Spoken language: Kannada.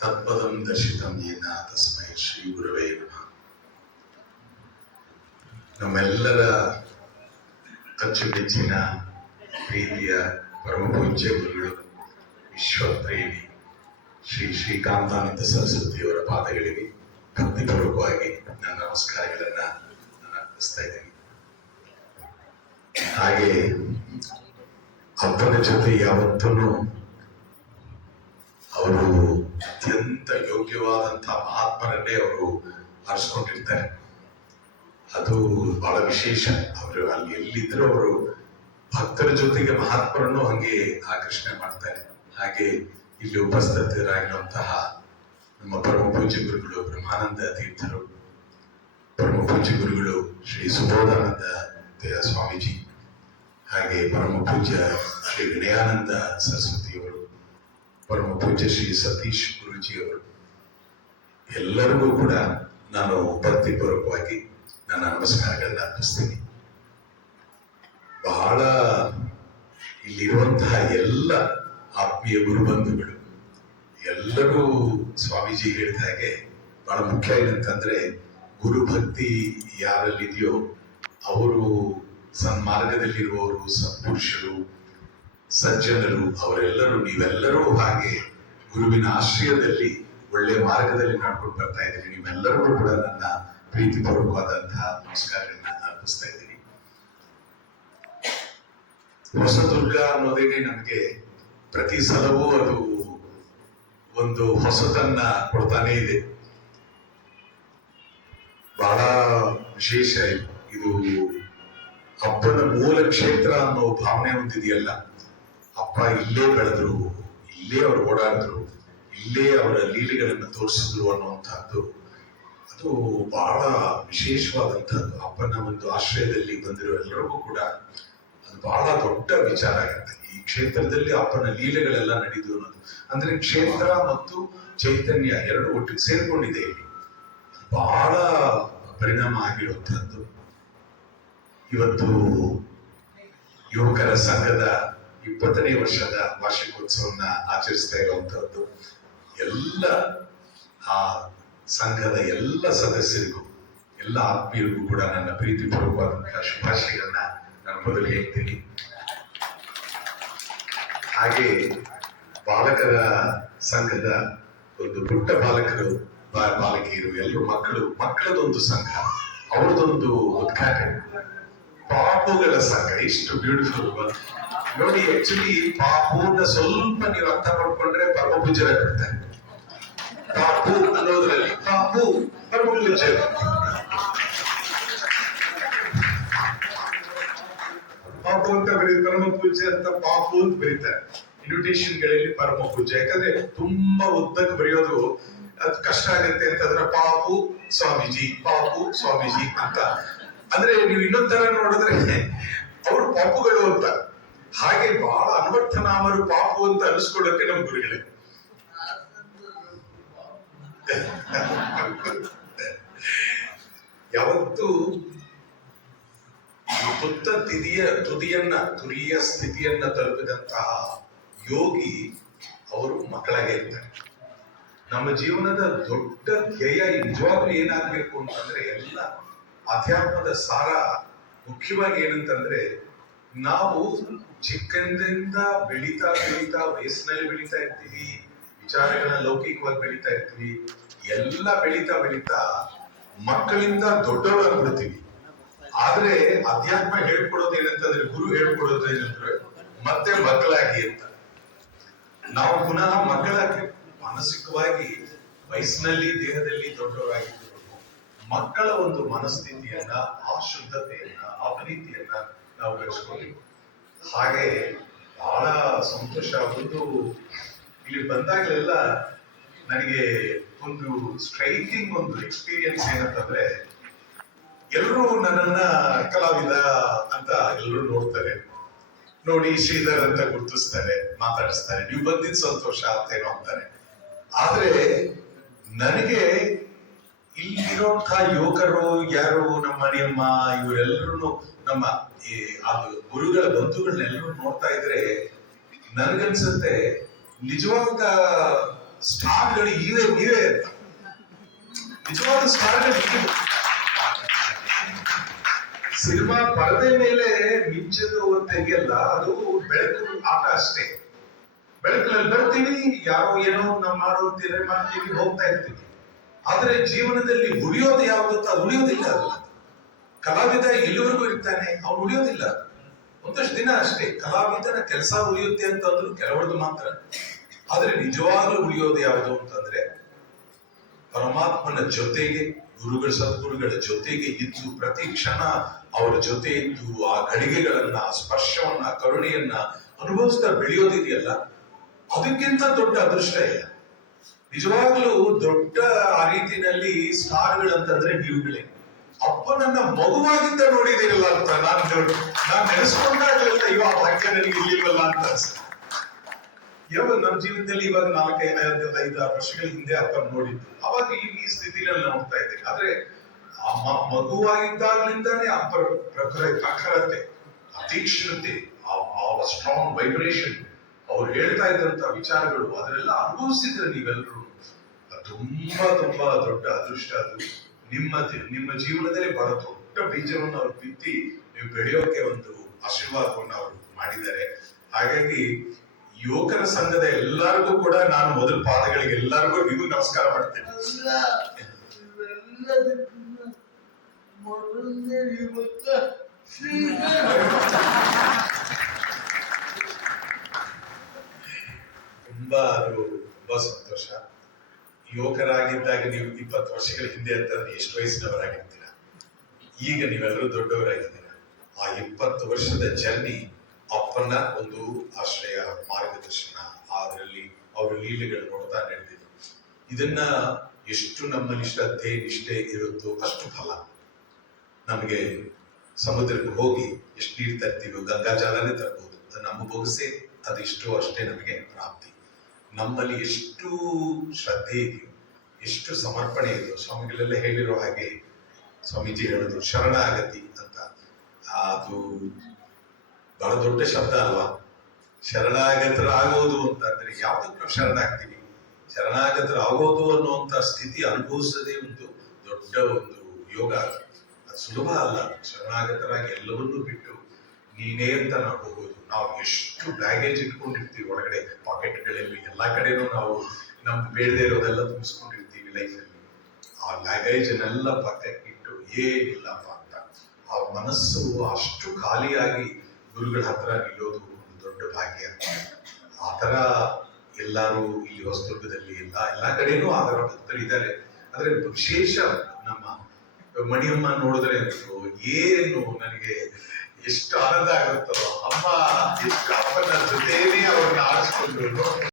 ತತ್ಪದಂ ದರ್ಶಿತಂ ಯೇನ ತಸ್ಮೈ ಶ್ರೀ ಗುರವೇ ನಮಃ. ನಮ್ಮೆಲ್ಲರ ಅಚ್ಚುಮೆಚ್ಚಿನ ಪ್ರೀತಿಯ ಪರಮ ಪೂಜ್ಯ ಗುರುಗಳು ವಿಶ್ವಪ್ರೇಮಿ ಶ್ರೀ ಶ್ರೀಕಾಂತಾನಂದ ಸರಸ್ವತಿಯವರ ಪಾದಗಳಿಗೆ ಭಕ್ತಿಪೂರ್ವಕವಾಗಿ ನನ್ನ ನಮಸ್ಕಾರಗಳನ್ನ ನಾನು ಅರ್ಪಿಸ್ತಾ ಇದ್ದೀನಿ. ಹಾಗೆ ಅಪ್ಪನ ಜೊತೆ ಯಾವತ್ತೂ ಅವರು ಅತ್ಯಂತ ಯೋಗ್ಯವಾದಂತಹ ಮಹಾತ್ಮರನ್ನೇ ಅವರು ಆರಿಸ್ಕೊಂಡಿರ್ತಾರೆ. ಅದು ಬಹಳ ವಿಶೇಷ. ಅವರು ಅಲ್ಲಿ ಎಲ್ಲಿದ್ರು ಅವರು ಭಕ್ತರ ಜೊತೆಗೆ ಮಹಾತ್ಮರನ್ನು ಹಂಗೆ ಆಕರ್ಷಣೆ ಮಾಡ್ತಾರೆ. ಹಾಗೆ ಇಲ್ಲಿ ಉಪಸ್ಥಿತರಾಗಿರುವಂತಹ ನಮ್ಮ ಪರಮ ಪೂಜ್ಯ ಗುರುಗಳು ಬ್ರಹ್ಮಾನಂದ ತೀರ್ಥರು, ಪರಮ ಪೂಜ್ಯ ಗುರುಗಳು ಶ್ರೀ ಸುಬೋಧಾನಂದ ಸ್ವಾಮೀಜಿ, ಹಾಗೆ ಪರಮ ಪೂಜ್ಯ ಶ್ರೀ ವಿನಯಾನಂದ ಸರಸ್ವತಿಯವರು, ಪರಮ ಪೂಜ್ಯ ಶ್ರೀ ಸತೀಶ್ ಗುರುಜಿಯವರು, ಎಲ್ಲರಿಗೂ ಕೂಡ ನಾನು ಭಕ್ತಿಪೂರ್ವಕವಾಗಿ ನನ್ನ ನಮಸ್ಕಾರಗಳನ್ನ ಅರ್ಪಿಸ್ತೀನಿ. ಬಹಳ ಇಲ್ಲಿರುವಂತಹ ಎಲ್ಲ ಆತ್ಮೀಯ ಗುರುಬಂಧುಗಳು ಎಲ್ಲರೂ ಸ್ವಾಮೀಜಿ ಹೇಳಿದ ಹಾಗೆ ಬಹಳ ಮುಖ್ಯ ಏನಂತಂದ್ರೆ, ಗುರುಭಕ್ತಿ ಯಾರಲ್ಲಿದೆಯೋ ಅವರು ಸನ್ಮಾರ್ಗದಲ್ಲಿರುವವರು, ಸತ್ಪುರುಷರು, ಸಜ್ಜನರು, ಅವರೆಲ್ಲರೂ, ನೀವೆಲ್ಲರೂ ಹಾಗೆ ಗುರುವಿನ ಆಶ್ರಯದಲ್ಲಿ ಒಳ್ಳೆ ಮಾರ್ಗದಲ್ಲಿ ನಡ್ಕೊಂಡು ಬರ್ತಾ ಇದ್ದೀರಿ. ನೀವೆಲ್ಲರೂ ಕೂಡ ನನ್ನ ಪ್ರೀತಿಪೂರ್ವಕವಾದಂತಹ ನಮಸ್ಕಾರಗಳನ್ನ ಅರ್ಪಿಸ್ತಾ ಇದ್ದೀನಿ. ಹೊಸದುರ್ಗ ಅನ್ನೋದೇನೆ ನಮಗೆ ಪ್ರತಿ ಸಲವೂ ಅದು ಒಂದು ಹೊಸತನ್ನ ಕೊಡ್ತಾನೆ ಇದೆ. ಬಹಳ ವಿಶೇಷ ಇದು. ಅಪ್ಪನ ಮೂಲ ಕ್ಷೇತ್ರ ಅನ್ನೋ ಭಾವನೆ ಒಂದಿದೆಯಲ್ಲ, ಅಪ್ಪ ಇಲ್ಲೇ ಬೆಳೆದ್ರು, ಇಲ್ಲೇ ಅವರು ಓಡಾಡಿದ್ರು, ಇಲ್ಲೇ ಅವರ ಲೀಲೆಗಳನ್ನು ತೋರಿಸಿದ್ರು ಅನ್ನುವಂಥದ್ದು ಅದು ಬಹಳ ವಿಶೇಷವಾದಂಥದ್ದು. ಅಪ್ಪನ ಒಂದು ಆಶ್ರಯದಲ್ಲಿ ಬಂದಿರೋ ಎಲ್ಲರಿಗೂ ಕೂಡ ಅದು ಬಹಳ ದೊಡ್ಡ ವಿಚಾರ ಆಗುತ್ತೆ. ಈ ಕ್ಷೇತ್ರದಲ್ಲಿ ಅಪ್ಪನ ಲೀಲೆಗಳೆಲ್ಲ ನಡೆದು ಅನ್ನೋದು ಅಂದ್ರೆ ಕ್ಷೇತ್ರ ಮತ್ತು ಚೈತನ್ಯ ಎರಡು ಒಟ್ಟಿಗೆ ಸೇರ್ಕೊಂಡಿದೆ. ಇಲ್ಲಿ ಬಹಳ ಪರಿಣಾಮ ಆಗಿರುವಂತಹದ್ದು. ಇವತ್ತು ಯುವಕರ ಸಂಘದ 20ನೇ ವರ್ಷದ ವಾರ್ಷಿಕೋತ್ಸವನ್ನ ಆಚರಿಸ್ತಾ ಇರುವಂತಹದ್ದು. ಎಲ್ಲ ಆ ಸಂಘದ ಎಲ್ಲ ಸದಸ್ಯರಿಗೂ, ಎಲ್ಲ ಆತ್ಮೀಯರಿಗೂ ಕೂಡ ನನ್ನ ಪ್ರೀತಿಪೂರ್ವಕವಾದಂತಹ ಶುಭಾಶಯಗಳನ್ನ ನಾನು ಮೊದಲು ಹೇಳ್ತೀನಿ. ಹಾಗೆ ಬಾಲಕರ ಸಂಘದ ಒಂದು ಪುಟ್ಟ ಬಾಲಕರು, ಬಾಲಕಿಯರು, ಎಲ್ಲರೂ ಮಕ್ಕಳದೊಂದು ಸಂಘ, ಅವ್ರದೊಂದು ಉದ್ಘಾಟನೆ. ಪಾಪುಗಳ ಸಂಘ, ಇಷ್ಟು ಬ್ಯೂಟಿಫುಲ್ ನೋಡಿ. ಆಕ್ಚುಲಿ ಪಾಪುನ ಸ್ವಲ್ಪ ನೀವು ಅರ್ಥ ಮಾಡ್ಕೊಂಡ್ರೆ ಪರಮ ಪೂಜ್ಯರ ಬಿಡ್ತಾರೆ. ಪಾಪು ಅನ್ನೋದ್ರಲ್ಲಿ ಪಾಪು ಪರಮ ಪೂಜ್ಯರ, ಪಾಪು ಅಂತ ಬರೀತಾರೆ, ಪರಮ ಪೂಜ್ಯ ಅಂತ ಪಾಪು ಅಂತ ಬರೀತಾರೆ ಇನ್ವಿಟೇಷನ್ಗಳಲ್ಲಿ ಪರಮ ಪೂಜ್ಯ. ಯಾಕಂದ್ರೆ ತುಂಬಾ ಉದ್ದಕ್ಕೆ ಬರೆಯೋದು ಅದು ಕಷ್ಟ ಆಗತ್ತೆ ಅಂತಂದ್ರೆ ಪಾಪು ಸ್ವಾಮೀಜಿ, ಪಾಪು ಸ್ವಾಮೀಜಿ ಅಂತ. ಅಂದ್ರೆ ನೀವು ಇನ್ನೊಂದ್ ತರ ನೋಡಿದ್ರೆ ಅವರು ಪಾಪುಗಳು ಅಂತ. ಹಾಗೆ ಬಹಳ ಅನ್ವರ್ಥನಾಮರು ಪಾಪು ಅಂತ ಅನಿಸ್ಕೊಳ್ಳೋಕೆ ನಮ್ಮ ಗುರುಗಳೇ. ಯಾವತ್ತು ತುತ್ತ ತುರಿಯ ಸ್ಥಿತಿಯನ್ನ ತಲುಪಿದಂತಹ ಯೋಗಿ ಅವರು ಮಕ್ಕಳಾಗೆ ಇರ್ತಾರೆ. ನಮ್ಮ ಜೀವನದ ದೊಡ್ಡ ಧ್ಯೇಯ ನಿಜವಾಗ್ಲೂ ಏನಾಗ್ಬೇಕು ಅಂತಂದ್ರೆ, ಎಲ್ಲ ಅಧ್ಯಾತ್ಮದ ಸಾರ ಮುಖ್ಯವಾಗಿ ಏನಂತಂದ್ರೆ, ನಾವು ಚಿಕ್ಕಂದಿಂದ ಬೆಳೀತಾ ವಯಸ್ಸಿನಲ್ಲಿ ಬೆಳೀತಾ ಇರ್ತೀವಿ, ವಿಚಾರಗಳನ್ನ ಲೌಕಿಕವಾಗಿ ಬೆಳೀತಾ ಇರ್ತೀವಿ, ಎಲ್ಲ ಬೆಳೀತಾ ಮಕ್ಕಳಿಂದ ದೊಡ್ಡವರಾಗ್ಬಿಡ್ತೀವಿ. ಆದ್ರೆ ಅಧ್ಯಾತ್ಮ ಹೇಳ್ಕೊಡೋದು ಏನಂತಂದ್ರೆ, ಗುರು ಹೇಳ್ಕೊಡೋದು ಏನಂದ್ರೆ ಮತ್ತೆ ಮಕ್ಕಳಾಗಿ ಅಂತ. ನಾವು ಪುನಃ ಮಕ್ಕಳಾಗಿ ಮಾನಸಿಕವಾಗಿ ವಯಸ್ಸಿನಲ್ಲಿ ದೇಹದಲ್ಲಿ ದೊಡ್ಡವರಾಗಿರ್ಬೇಕು. ಮಕ್ಕಳ ಒಂದು ಮನಸ್ಥಿತಿಯನ್ನ, ಆ ಶುದ್ಧತೆಯನ್ನ, ಆ ಪ್ರೀತಿಯನ್ನ ನಾವು ಬೆಳೆಸ್ಕೊಳ್ಬೇಕು. ಹಾಗೆ ಬಹಳ ಸಂತೋಷ. ಒಂದು ಇಲ್ಲಿ ಬಂದಾಗಲೆಲ್ಲ ನನಗೆ ಒಂದು ಸ್ಟ್ರೈಕಿಂಗ್ ಒಂದು ಎಕ್ಸ್ಪೀರಿಯನ್ಸ್ ಏನಂತಂದ್ರೆ, ಎಲ್ಲರೂ ನನ್ನನ್ನ ಕಲಾವಿದ ಅಂತ ಎಲ್ಲರೂ ನೋಡ್ತಾರೆ, ನೋಡಿ ಶ್ರೀಧರ್ ಅಂತ ಗುರುತಿಸ್ತಾರೆ, ಮಾತಾಡಿಸ್ತಾರೆ, ನೀವು ಬಂದಿದ್ ಸಂತೋಷ ಅಂತೇನೋ ಅಂತಾರೆ. ಆದ್ರೆ ನನಗೆ ಇಲ್ಲಿರುವಂತಹ ಯುವಕರು ಯಾರು, ನಮ್ಮ ಮರಿಯಮ್ಮ, ಇವರೆಲ್ಲರೂ ನಮ್ಮ ಅದು ಗುರುಗಳ ಬಂಧುಗಳನ್ನೆಲ್ಲರೂ ನೋಡ್ತಾ ಇದ್ರೆ ನನಗನ್ಸುತ್ತೆ, ನಿಜವಾದ ಸ್ಟಾರ್ಗಳು ನೀವೇ ಅಂತ. ನಿಜವಾದ ಸ್ಟಾರ್ಗಳು ನೀವೇ. ಸಿನಿಮಾ ಪರದೆ ಮೇಲೆ ಮಿಂಚದು ತೆಗೆಯಲ್ಲ, ಅದು ಬೆಳಕು ಆಟ ಅಷ್ಟೇ. ಬೆಳಕಿನಲ್ಲಿ ಬರ್ತೀವಿ, ಯಾರೋ ಏನೋ ನಾವು ಮಾಡೋದು ಮಾಡ್ತೀವಿ, ಹೋಗ್ತಾ ಇರ್ತೀವಿ. ಆದ್ರೆ ಜೀವನದಲ್ಲಿ ಉಳಿಯೋದು ಯಾವ್ದು ಅದು ಉಳಿಯೋದಿಲ್ಲ. ಅದು ಕಲಾವಿದ ಎಲ್ಲಿವರೆಗೂ ಇರ್ತಾನೆ, ಅವ್ನು ಉಳಿಯೋದಿಲ್ಲ. ಒಂದಷ್ಟು ದಿನ ಅಷ್ಟೇ ಕಲಾವಿದನ ಕೆಲಸ ಉಳಿಯುತ್ತೆ ಅಂತಂದ್ರು ಕೆಲವರದು ಮಾತ್ರ. ಆದ್ರೆ ನಿಜವಾಗ್ಲೂ ಉಳಿಯೋದು ಯಾವುದು ಅಂತಂದ್ರೆ ಪರಮಾತ್ಮನ ಜೊತೆಗೆ, ಸದ್ಗುರುಗಳ ಜೊತೆಗೆ ಇದ್ದು ಪ್ರತಿ ಕ್ಷಣ ಅವರ ಜೊತೆ ಇದ್ದು ಆ ಗಳಿಗೆಗಳನ್ನ, ಆ ಸ್ಪರ್ಶವನ್ನ, ಕರುಣೆಯನ್ನ ಅನುಭವಿಸ್ತಾ ಬೆಳೆಯೋದಿದೆಯಲ್ಲ, ಅದಕ್ಕಿಂತ ದೊಡ್ಡ ಅದೃಷ್ಟ ಇಲ್ಲ. ನಿಜವಾಗ್ಲೂ ದೊಡ್ಡ ಆ ರೀತಿಯಲ್ಲಿ ಸ್ಟಾರ್ಗಳಂತಂದ್ರೆ ನೀವುಗಳೇ. ಅಪ್ಪನನ್ನ ಮಗುವಾಗಿದ್ದ ನೋಡಿದಿರಲ್ಲ ಅಂತ ನಾನು ನೆನೆಸ್ಕೊಂಡಾಗಲಿಲ್ಲ, ಇವಾಗ ಭಾಗ್ಯ ನನಗೆ ಇಲ್ಲಿವಲ್ಲ ಅಂತ ಅನ್ಸುತ್ತೆ. ಯಾವಾಗ ನಮ್ಮ ಜೀವನದಲ್ಲಿ ಇವಾಗ 4-5 ವರ್ಷಗಳ ಹಿಂದೆ ಅಪ್ಪ ನೋಡಿದ್ದು, ಅವಾಗ ಈ ಸ್ಥಿತಿನಲ್ಲಿ ನೋಡ್ತಾ ಇದ್ದೇನೆ. ಆದ್ರೆ ಆ ಮಗುವಾಗಿದ್ದಾಗ್ಲಿಂದಾನೇ ಅಪ್ಪರ ಪ್ರಖರತೆ, ಆ ತೀಕ್ಷ್ಣತೆ, ಆ ಸ್ಟ್ರಾಂಗ್ ವೈಬ್ರೇಷನ್, ಅವ್ರು ಹೇಳ್ತಾ ಇದ್ದಂತ ವಿಚಾರಗಳು, ಅದನ್ನೆಲ್ಲ ಅನುಭವಿಸಿದ್ರೆ ನೀವೆಲ್ಲರೂ ತುಂಬಾ ತುಂಬಾ ದೊಡ್ಡ ಅದೃಷ್ಟ. ಅದು ನಿಮ್ಮ ಜೀವನದಲ್ಲಿ ಬಹಳ ದೊಡ್ಡ ಬೀಜವನ್ನು ಅವ್ರು ಬಿತ್ತಿ ನೀವು ಬೆಳೆಯೋಕೆ ಒಂದು ಆಶೀರ್ವಾದವನ್ನು ಅವರು ಮಾಡಿದ್ದಾರೆ. ಹಾಗಾಗಿ ಯುವಕರ ಸಂಘದ ಎಲ್ಲರಿಗೂ ಕೂಡ ನಾನು ಮೊದಲ ಪಾದಗಳಿಗೆ ಎಲ್ಲರಿಗೂ ನೀವು ನಮಸ್ಕಾರ ಮಾಡ್ತೇನೆ. ತುಂಬಾ ಸಂತೋಷ. ಯುವಕರಾಗಿದ್ದಾಗ ನೀವು 20 ವರ್ಷಗಳ ಹಿಂದೆ ಅಂತಂದ್ರೆ ಎಷ್ಟು ವಯಸ್ಸಿನವರಾಗಿರ್ತೀರಾ, ಈಗ ನೀವೆಲ್ಲರೂ ದೊಡ್ಡವರಾಗಿದ್ದೀರಾ. ಆ 20 ವರ್ಷದ ಜರ್ನಿ ಅಪ್ಪನ ಒಂದು ಆಶ್ರಯ, ಮಾರ್ಗದರ್ಶನ, ಅದರಲ್ಲಿ ಅವರ ಲೀಲೆಗಳು ನೋಡ್ತಾ ನಡೆದಿದ್ದು. ಇದನ್ನ ಎಷ್ಟು ನಮ್ಮಲ್ಲಿ ಶ್ರದ್ಧೆ ನಿಷ್ಠೆ ಇರುತ್ತೋ ಅಷ್ಟು ಫಲ. ನಮಗೆ ಸಮುದ್ರಕ್ಕೆ ಹೋಗಿ ಎಷ್ಟು ನೀರು ತರ್ತೀವೋ, ಗಂಗಾಜಲನೇ ತರ್ಬೋದು, ಅದು ನಮ್ಮ ಬೊಗಸೆ, ಅದಿಷ್ಟು ಅಷ್ಟೇ ನಮಗೆ ಪ್ರಾಪ್ತಿ. ನಮ್ಮಲ್ಲಿ ಎಷ್ಟು ಶ್ರದ್ಧೆ ಇದೆಯೋ, ಎಷ್ಟು ಸಮರ್ಪಣೆ ಇದೆಯೋ, ಸ್ವಾಮಿಗಳೆಲ್ಲ ಹೇಳಿರೋ ಹಾಗೆ ಸ್ವಾಮೀಜಿ ಹೇಳೋದು ಶರಣಾಗತಿ ಅಂತ. ಅದು ಬಹಳ ದೊಡ್ಡ ಶಬ್ದ ಅಲ್ವಾ? ಶರಣಾಗತರಾಗೋದು ಅಂತಂದ್ರೆ ಯಾವ್ದಕ್ಕೆ ನಾವು ಶರಣಾಗ್ತೀವಿ? ಶರಣಾಗತರಾಗೋದು ಅನ್ನುವಂತ ಸ್ಥಿತಿ ಅನುಭವಿಸದೇ ಒಂದು ದೊಡ್ಡ ಒಂದು ಯೋಗ. ಅದು ಸುಲಭ ಅಲ್ಲ. ಶರಣಾಗತರಾಗಿ ಎಲ್ಲವನ್ನೂ ಬಿಟ್ಟು ನೀನೇ ಅಂತ ನಾವು ಹೋಗೋದು. ನಾವು ಎಷ್ಟು ಬ್ಯಾಗೇಜ್ ಇಟ್ಕೊಂಡಿರ್ತೀವಿ ಒಳಗಡೆ, ಪಾಕೆಟ್ಗಳಲ್ಲಿ ಎಲ್ಲಾ ಕಡೆನೂ ನಾವು ನಮ್ಗೆ ಬೇಡದೇ ಇರೋದೆಲ್ಲ ತುಂಬಿಸ್ಕೊಂಡಿರ್ತೀವಿ ಲೈಫಲ್ಲಿ. ಆ ಬ್ಯಾಗೇಜನ್ನೆಲ್ಲ ಪಕ್ಕಕ್ಕೆ ಇಟ್ಟು ಏನಿಲ್ಲಪ್ಪ ಅಂತ ಆ ಮನಸ್ಸು ಅಷ್ಟು ಖಾಲಿಯಾಗಿ ಗುರುಗಳ ಹತ್ರ ನಿಲ್ಲೋದು ಒಂದು ದೊಡ್ಡ ಭಾಗ್ಯ. ಆ ತರ ಎಲ್ಲರೂ ಇಲ್ಲಿ ಹೊಸದುರ್ಗದಲ್ಲಿ ಎಲ್ಲಾ ಕಡೆನೂ ಆ ತರ ಭಕ್ತರು ಇದ್ದಾರೆ. ಆದ್ರೆ ವಿಶೇಷ ನಮ್ಮ ಮಣಿಯಮ್ಮ ನೋಡಿದ್ರೆ ಅಂತೂ ಏನು ನನಗೆ ಎಷ್ಟು ಆನಂದ ಆಗುತ್ತೋ. ಅಮ್ಮ ಎಷ್ಟು ಅಪ್ಪನ ಜೊತೆನೇ ಅವ್ರನ್ನ ಆಡಿಸ್ಕೊಂಡು